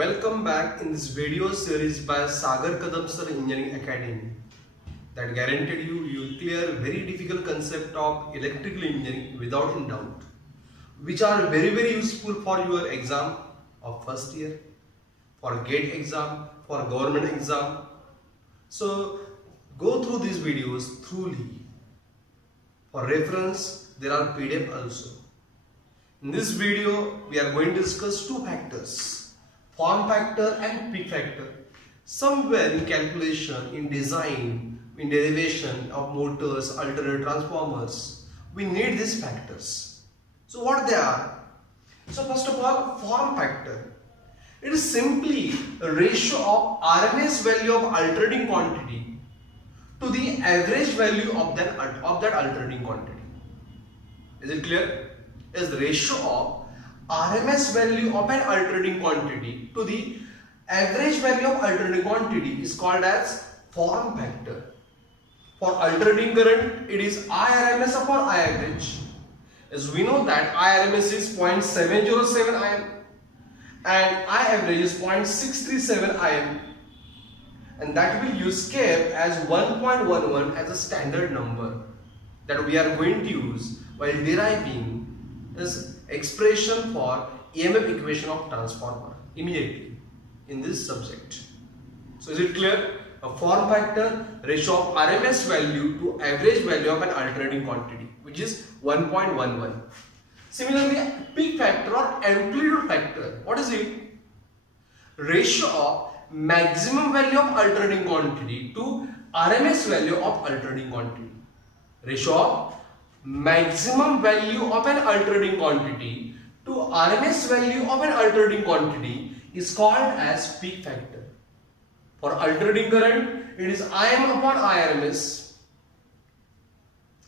Welcome back in this video series by Sagar Kadam Sir Engineering Academy that guaranteed you clear very difficult concept of electrical engineering without any doubt, which are very useful for your exam of first year, for GATE exam, for government exam. So go through these videos thoroughly. For reference, there are PDF also. In this video, we are going to discuss two factors, form factor and peak factor. Somewhere in calculation, in design, in derivation of motors, alternator transformers, we need these factors. So what they are? So first of all, form factor. It is simply a ratio of RMS value of alternating quantity to the average value of that alternating quantity. Is it clear? Is the ratio of RMS value of an alternating quantity to the average value of alternating quantity is called as form factor. For alternating current, it is IRMS upon Iaverage. As we know that IRMS is 0.707 Im and Iaverage is 0.637 Im, and that will use kept as 1.11 as a standard number that we are going to use while deriving this expression for EMF equation of transformer immediately in this subject. So is it clear? A form factor, ratio of RMS value to average value of an alternating quantity, which is 1.11. Similarly, peak factor or amplitude factor, what is it? Ratio of maximum value of alternating quantity to RMS value of alternating quantity. Ratio of maximum value of an alternating quantity to RMS value of an alternating quantity is called as peak factor. For alternating current, it is Im upon IRMS.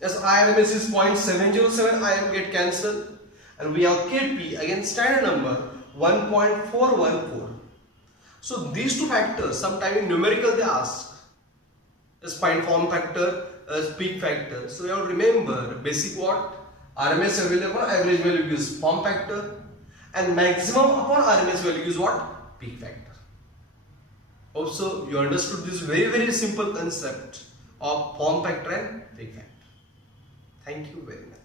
As IRMS is 0.707 Im get cancelled, and we have Kp again standard number 1.414. So these two factors, sometime in numerical they ask, is find form factor as peak factor. So you have to remember basic what? RMS available, average value is form factor, and maximum upon RMS value is what? Peak factor. Hope so you understood this very simple concept of form factor and peak factor. Thank you very much.